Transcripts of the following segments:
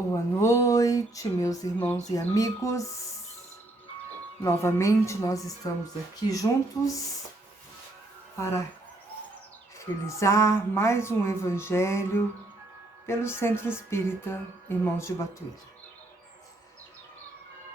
Boa noite, meus irmãos e amigos. Novamente nós estamos aqui juntos para realizar mais um evangelho pelo Centro Espírita Irmãos de Batuíra.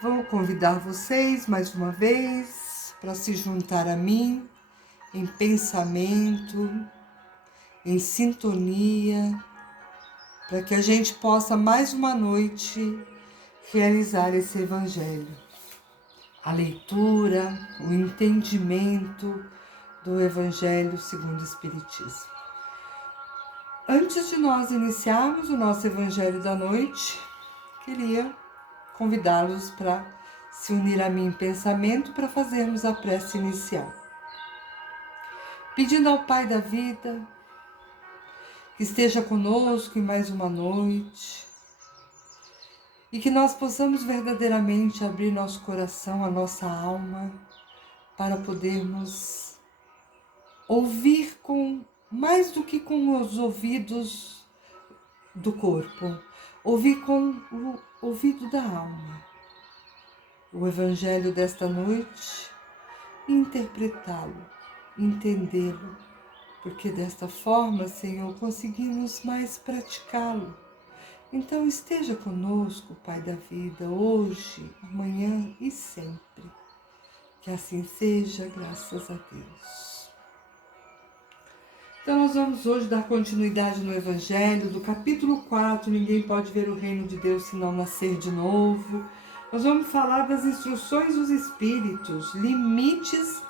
Vou convidar vocês mais uma vez para se juntar a mim em pensamento, em sintonia, para que a gente possa mais uma noite realizar esse evangelho. A leitura, o entendimento do Evangelho segundo o Espiritismo. Antes de nós iniciarmos o nosso Evangelho da noite, queria convidá-los para se unir a mim em pensamento para fazermos a prece inicial. Pedindo ao Pai da vida que esteja conosco em mais uma noite e que nós possamos verdadeiramente abrir nosso coração, a nossa alma, para podermos ouvir com mais do que com os ouvidos do corpo, ouvir com o ouvido da alma o Evangelho desta noite e interpretá-lo, entendê-lo, porque desta forma, Senhor, conseguimos mais praticá-lo. Então esteja conosco, Pai da vida, hoje, amanhã e sempre. Que assim seja, graças a Deus. Então nós vamos hoje dar continuidade no Evangelho do capítulo 4, ninguém pode ver o reino de Deus se não nascer de novo. Nós vamos falar das instruções dos Espíritos, limites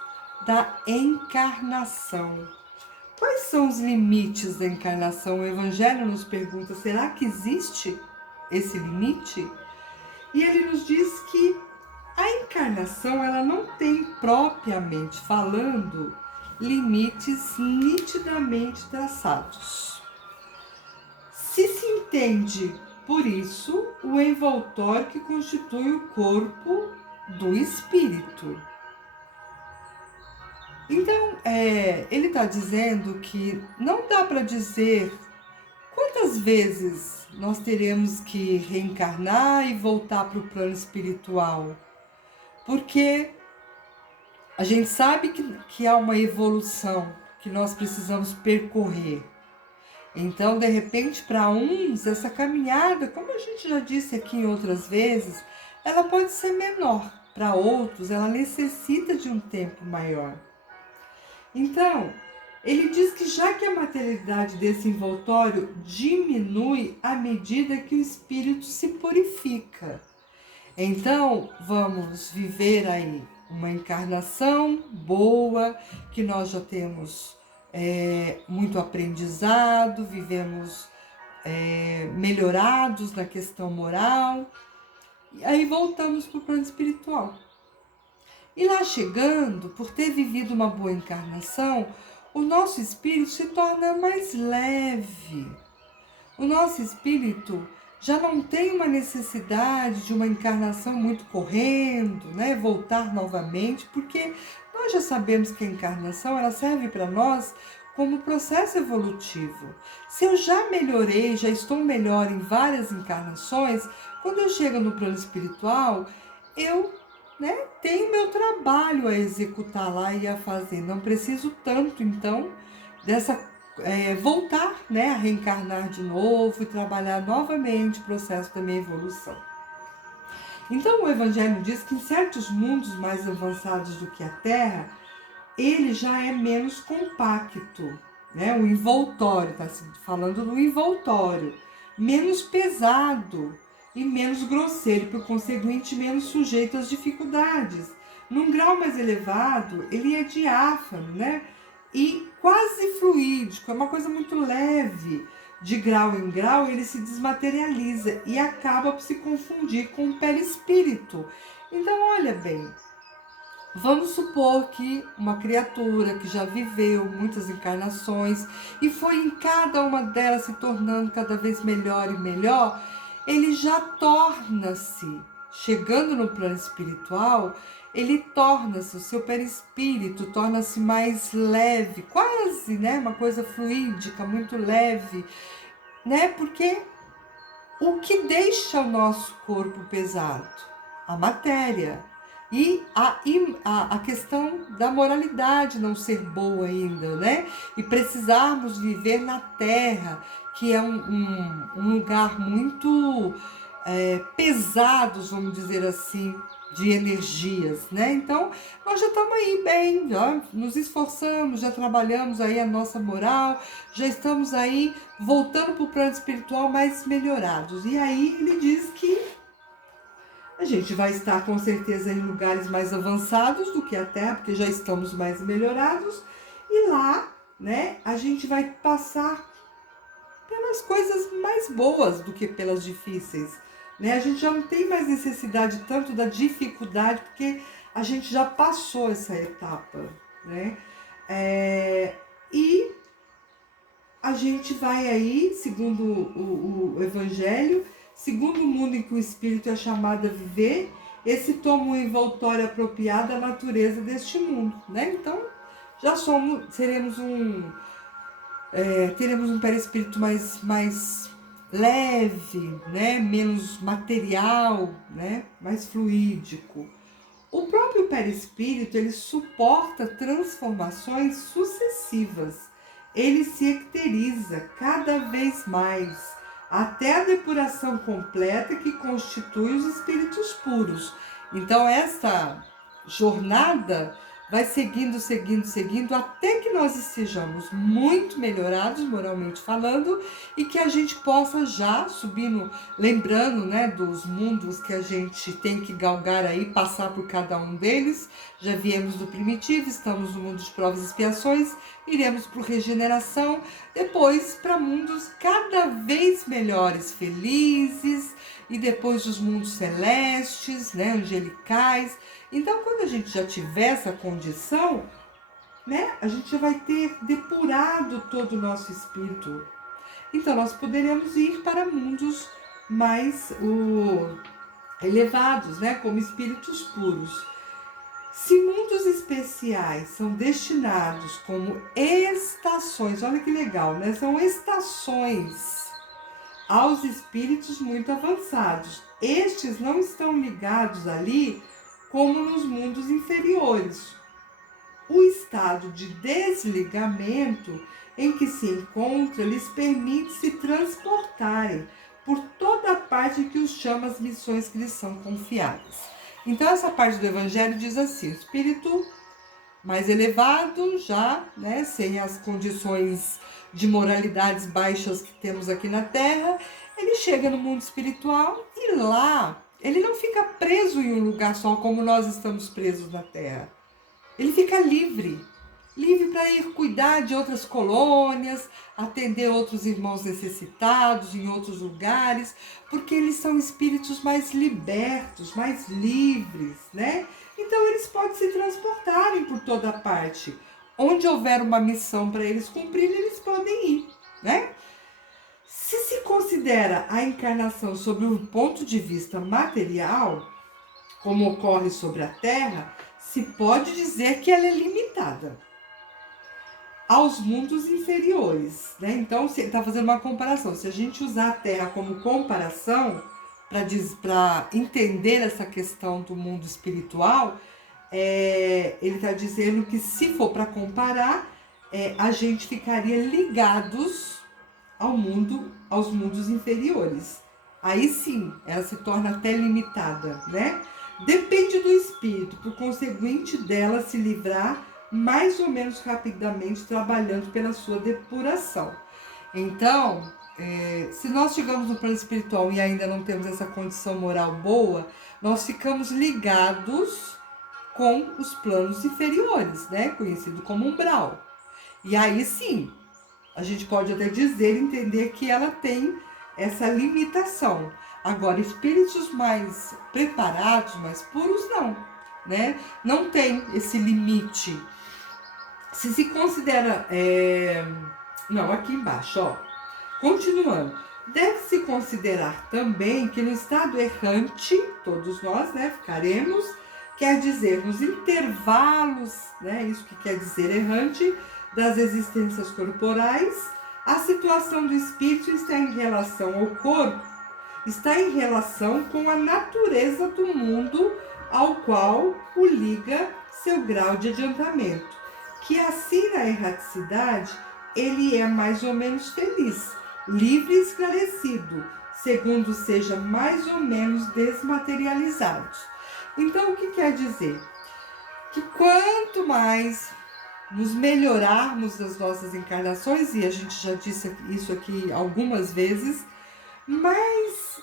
da encarnação. Quais são os limites da encarnação? O Evangelho nos pergunta, será que existe esse limite? E ele nos diz que a encarnação, ela não tem, propriamente falando, limites nitidamente traçados. Se entende, por isso, o envoltório que constitui o corpo do espírito. Então, ele está dizendo que não dá para dizer quantas vezes nós teremos que reencarnar e voltar para o plano espiritual. Porque a gente sabe que há uma evolução que nós precisamos percorrer. Então, de repente, para uns, essa caminhada, como a gente já disse aqui em outras vezes, ela pode ser menor. Para outros, ela necessita de um tempo maior. Então, ele diz que já que a materialidade desse envoltório diminui à medida que o espírito se purifica. Então, vamos viver aí uma encarnação boa, que nós já temos muito aprendizado, vivemos melhorados na questão moral, e aí voltamos para o plano espiritual. E lá chegando, por ter vivido uma boa encarnação, o nosso espírito se torna mais leve. O nosso espírito já não tem uma necessidade de uma encarnação muito correndo, né? Voltar novamente, porque nós já sabemos que a encarnação ela serve para nós como processo evolutivo. Se eu já melhorei, já estou melhor em várias encarnações, quando eu chego no plano espiritual, eu tenho meu trabalho a executar lá e a fazer. Não preciso tanto, então, dessa voltar, a reencarnar de novo e trabalhar novamente o processo da minha evolução. Então, o Evangelho diz que em certos mundos mais avançados do que a Terra, ele já é menos compacto, o envoltório, está falando do envoltório, menos pesado e menos grosseiro, por conseguinte, menos sujeito às dificuldades. Num grau mais elevado, ele é diáfano, e quase fluídico, é uma coisa muito leve. De grau em grau, ele se desmaterializa e acaba por se confundir com o perispírito. Então, olha bem, vamos supor que uma criatura que já viveu muitas encarnações e foi em cada uma delas se tornando cada vez melhor e melhor, ele já torna-se, chegando no plano espiritual, ele torna-se, o seu perispírito torna-se mais leve, quase, uma coisa fluídica, muito leve, porque O que deixa o nosso corpo pesado? A matéria. E a questão da moralidade não ser boa ainda, né? E precisarmos viver na Terra, que é um lugar muito pesado, vamos dizer assim, de energias, né? Então, nós já estamos aí bem, já nos esforçamos, já trabalhamos aí a nossa moral, já estamos aí voltando para o plano espiritual mais melhorados. E aí ele diz que a gente vai estar com certeza em lugares mais avançados do que a Terra, porque já estamos mais melhorados. E lá, né, a gente vai passar pelas coisas mais boas do que pelas difíceis. Né? A gente já não tem mais necessidade tanto da dificuldade, porque a gente já passou essa etapa. Né? E a gente vai aí, segundo o Evangelho, segundo o mundo em que o Espírito é chamado a viver, esse toma um envoltório apropriado à natureza deste mundo, né? Então, teremos um perispírito mais leve, né? Menos material, né? Mais fluídico. O próprio perispírito, ele suporta transformações sucessivas. Ele se ecteriza cada vez mais, até a depuração completa que constitui os espíritos puros. Então, essa jornada vai seguindo, até que nós estejamos muito melhorados, moralmente falando, e que a gente possa já subindo, lembrando, né, dos mundos que a gente tem que galgar aí, passar por cada um deles. Já viemos do primitivo, estamos no mundo de provas e expiações, iremos para o regeneração, depois para mundos cada vez melhores, felizes, e depois os mundos celestes, né, angelicais. Então, quando a gente já tiver essa condição, né, a gente já vai ter depurado todo o nosso espírito. Então, nós poderemos ir para mundos mais elevados, né, como espíritos puros. Se mundos especiais são destinados como estações, olha que legal, né? São estações aos espíritos muito avançados. Estes não estão ligados ali como nos mundos inferiores. O estado de desligamento em que se encontra lhes permite se transportarem por toda a parte que os chama as missões que lhes são confiadas. Então, essa parte do Evangelho diz assim: o espírito mais elevado, já, né, sem as condições de moralidades baixas que temos aqui na Terra, ele chega no mundo espiritual e lá ele não fica preso em um lugar só como nós estamos presos na Terra. Ele fica livre para ir cuidar de outras colônias, atender outros irmãos necessitados em outros lugares, porque eles são espíritos mais libertos, mais livres, né? Então eles podem se transportarem por toda parte. Onde houver uma missão para eles cumprirem, eles podem ir, né? Se considera a encarnação sob um ponto de vista material, como ocorre sobre a Terra, se pode dizer que ela é limitada aos mundos inferiores, né? Então, você está fazendo uma comparação. Se a gente usar a Terra como comparação para entender essa questão do mundo espiritual, ele está dizendo que se for para comparar, a gente ficaria ligados aos mundos inferiores. Aí sim, ela se torna até limitada, né? Depende do espírito, por conseguinte dela se livrar mais ou menos rapidamente, trabalhando pela sua depuração. Então, se nós chegamos no plano espiritual e ainda não temos essa condição moral boa, nós ficamos ligados com os planos inferiores, né? Conhecido como umbral. E aí sim, a gente pode até entender que ela tem essa limitação. Agora, espíritos mais preparados, mais puros, não, né? Não tem esse limite. Se considera... Não, aqui embaixo, ó. Continuando. Deve-se considerar também que no estado errante, todos nós, né, ficaremos, quer dizer, nos intervalos, né, isso que quer dizer errante, das existências corporais, a situação do espírito está em relação ao corpo está em relação com a natureza do mundo ao qual o liga seu grau de adiantamento, que assim na erraticidade ele é mais ou menos feliz, livre e esclarecido, segundo seja mais ou menos desmaterializado. Então, o que quer dizer? Que quanto mais nos melhorarmos das nossas encarnações, e a gente já disse isso aqui algumas vezes, mas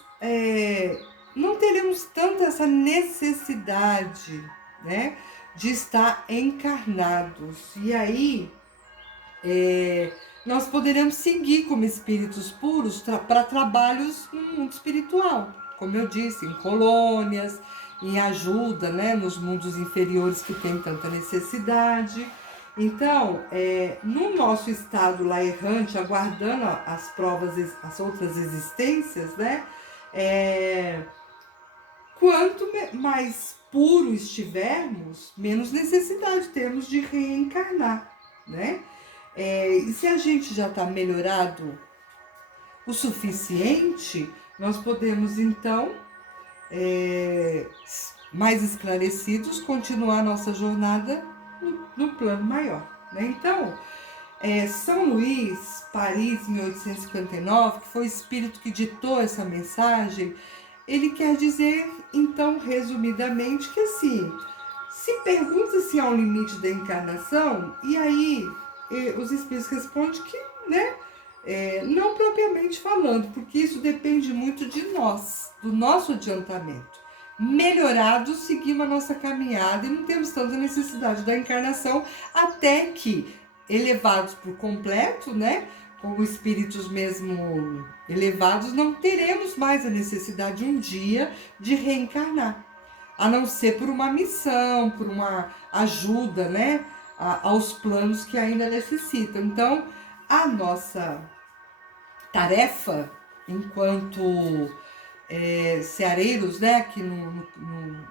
não teremos tanto essa necessidade, né, de estar encarnados. E aí nós poderemos seguir como espíritos puros para trabalhos no mundo espiritual, como eu disse, em colônias, em ajuda, né, nos mundos inferiores que tem tanta necessidade. Então, no nosso estado lá errante, aguardando as provas, as outras existências, né, quanto mais puro estivermos, menos necessidade temos de reencarnar, né? E se a gente já está melhorado o suficiente, nós podemos então, mais esclarecidos, continuar nossa jornada no plano maior, né? Então, São Luís, Paris, 1859, que foi o espírito que ditou essa mensagem, ele quer dizer, então, resumidamente, que assim, se pergunta se há um limite da encarnação, e aí os espíritos respondem que, né, não propriamente falando, porque isso depende muito de nós, do nosso adiantamento. Melhorados, seguimos a nossa caminhada e não temos tanta necessidade da encarnação, até que, elevados por completo, né, como espíritos mesmo elevados, não teremos mais a necessidade um dia de reencarnar, a não ser por uma missão, por uma ajuda, né, aos planos que ainda necessitam. Então, a nossa tarefa, enquanto seareiros, né, aqui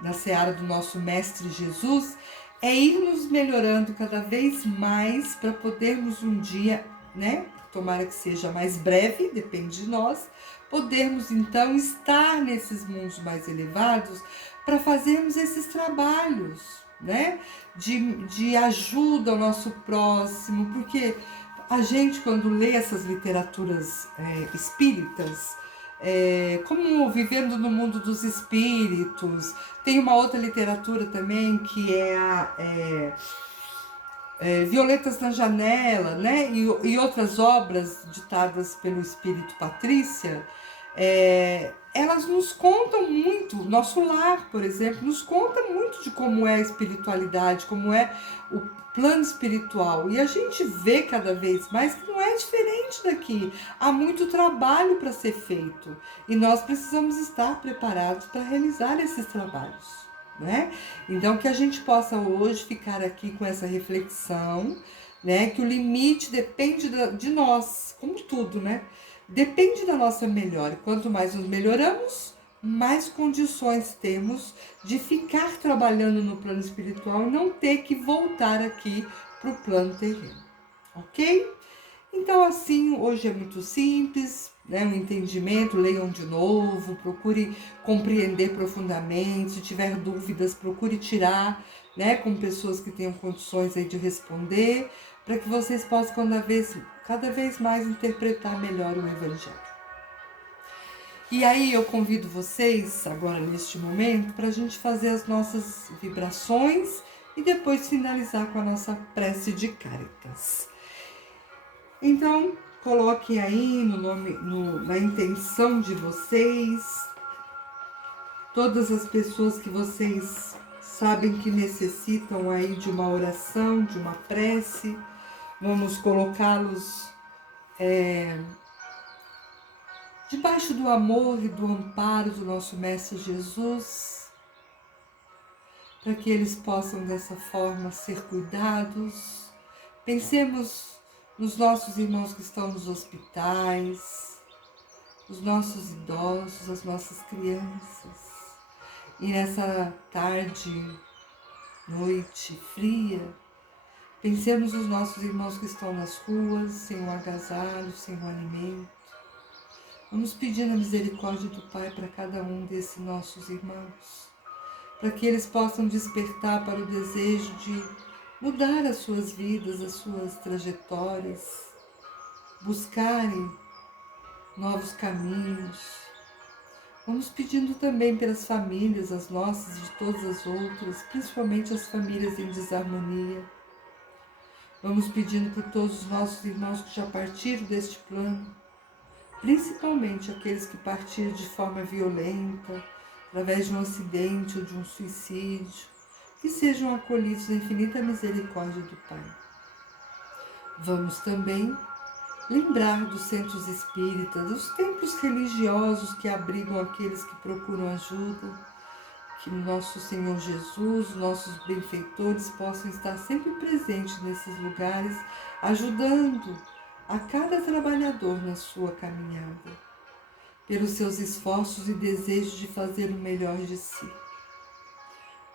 na seara do nosso Mestre Jesus, é ir nos melhorando cada vez mais para podermos um dia, né, tomara que seja mais breve, depende de nós, podermos então estar nesses mundos mais elevados para fazermos esses trabalhos, né, de ajuda ao nosso próximo, porque a gente, quando lê essas literaturas espíritas, como Vivendo no Mundo dos Espíritos, tem uma outra literatura também que é a Violetas na Janela, né? E outras obras ditadas pelo espírito Patrícia, elas nos contam muito, nosso lar, por exemplo, nos conta muito de como é a espiritualidade, como é o plano espiritual. E a gente vê cada vez mais que não é diferente daqui. Há muito trabalho para ser feito e nós precisamos estar preparados para realizar esses trabalhos, né? Então, que a gente possa hoje ficar aqui com essa reflexão, né? Que o limite depende de nós, como tudo, né? Depende da nossa melhora. Quanto mais nos melhoramos, mais condições temos de ficar trabalhando no plano espiritual e não ter que voltar aqui para o plano terreno, ok? Então, assim, hoje é muito simples, né? Um entendimento, leiam de novo, procure compreender profundamente, se tiver dúvidas, procure tirar, né? Com pessoas que tenham condições aí de responder, para que vocês possam cada vez mais interpretar melhor o Evangelho. E aí eu convido vocês, agora neste momento, para a gente fazer as nossas vibrações e depois finalizar com a nossa prece de Caritas. Então, coloquem aí na intenção de vocês, todas as pessoas que vocês sabem que necessitam aí de uma oração, de uma prece. Vamos colocá-los debaixo do amor e do amparo do nosso Mestre Jesus, para que eles possam dessa forma ser cuidados. Pensemos nos nossos irmãos que estão nos hospitais, os nossos idosos, as nossas crianças. E nessa tarde, noite fria, pensemos nos nossos irmãos que estão nas ruas, sem um agasalho, sem um alimento. Vamos pedir a misericórdia do Pai para cada um desses nossos irmãos, para que eles possam despertar para o desejo de mudar as suas vidas, as suas trajetórias, buscarem novos caminhos. Vamos pedindo também pelas famílias, as nossas e de todas as outras, principalmente as famílias em desarmonia. Vamos pedindo por todos os nossos irmãos que já partiram deste plano, principalmente aqueles que partiram de forma violenta, através de um acidente ou de um suicídio, que sejam acolhidos na infinita misericórdia do Pai. Vamos também lembrar dos centros espíritas, dos templos religiosos que abrigam aqueles que procuram ajuda, que nosso Senhor Jesus, nossos benfeitores possam estar sempre presentes nesses lugares, ajudando a cada trabalhador na sua caminhada, pelos seus esforços e desejos de fazer o melhor de si.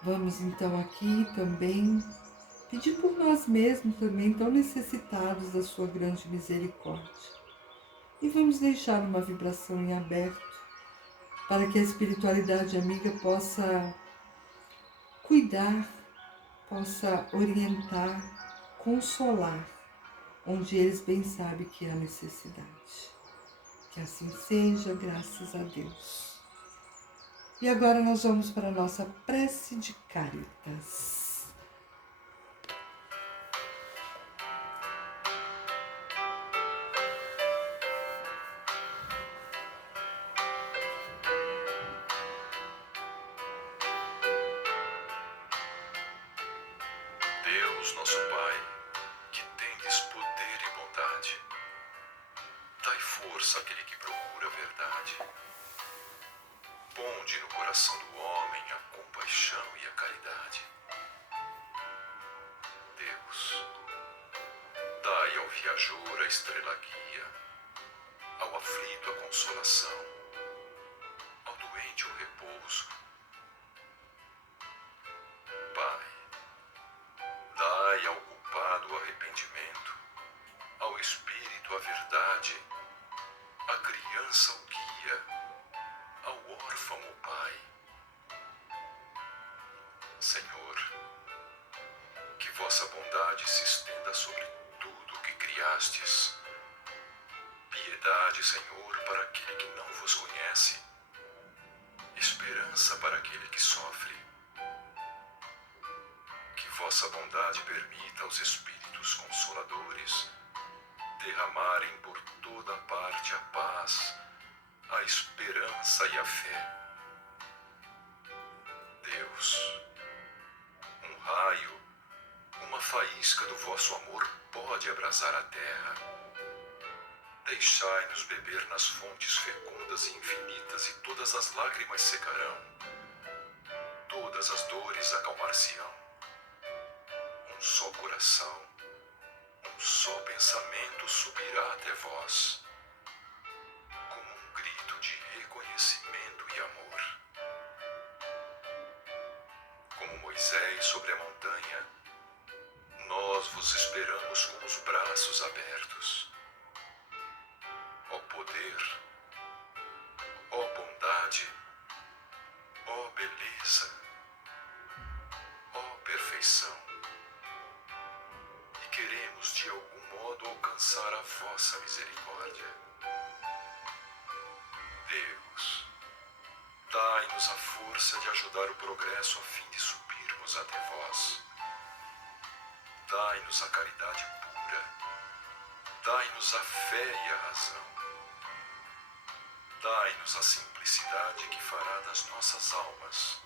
Vamos então aqui também pedir por nós mesmos também tão necessitados da sua grande misericórdia. E vamos deixar uma vibração em aberto para que a espiritualidade amiga possa cuidar, possa orientar, consolar, onde eles bem sabem que há necessidade. Que assim seja, graças a Deus. E agora nós vamos para a nossa prece de Cáritas. Deus, nosso Pai, que tendes poder e bondade, dai força àquele que procura a verdade. Ponde no coração do homem a compaixão e a caridade. Deus, dai ao viajor a estrela guia, ao aflito a consolação, ao doente o repouso. Pai, dai ao culpado o arrependimento, ao espírito a verdade, à criança o guia, ao órfão o pai. Senhor, que vossa bondade se estenda sobre tudo o que criastes. Piedade, Senhor, para aquele que não vos conhece. Esperança para aquele que sofre. Que vossa bondade permita aos Espíritos Consoladores derramarem por toda parte a paz, a esperança e a fé. Deus, um raio, uma faísca do vosso amor pode abrasar a terra. Deixai-nos beber nas fontes fecundas e infinitas, e todas as lágrimas secarão, todas as dores acalmar-se-ão. Um só coração, um só pensamento subirá até vós, como um grito de reconhecimento e amor. Como Moisés sobre a montanha, nós vos esperamos com os braços abertos. Ó poder, ó bondade, ó beleza, ó perfeição. E queremos de algum modo alcançar a vossa misericórdia. Deus, dai-nos a força de ajudar o progresso a fim de subirmos até vós. Dai-nos a caridade pura, dai-nos a fé e a razão. Dai-nos a simplicidade que fará das nossas almas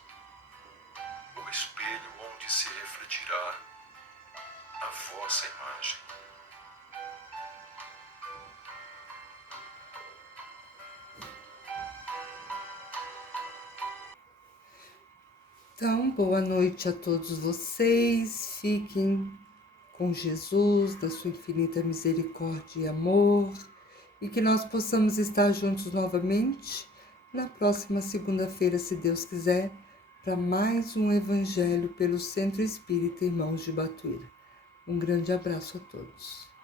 o espelho onde se refletirá a vossa imagem. Então, boa noite a todos vocês. Fiquem com Jesus, da sua infinita misericórdia e amor, e que nós possamos estar juntos novamente na próxima segunda-feira, se Deus quiser, para mais um Evangelho pelo Centro Espírita Irmãos de Batuíra. Um grande abraço a todos.